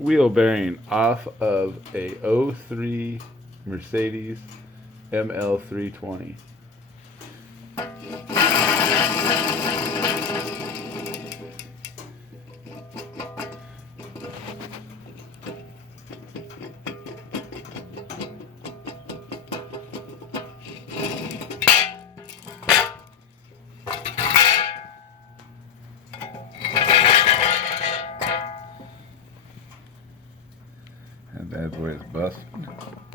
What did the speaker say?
wheel bearing off of a '03 Mercedes ml320. That bad boy is busted.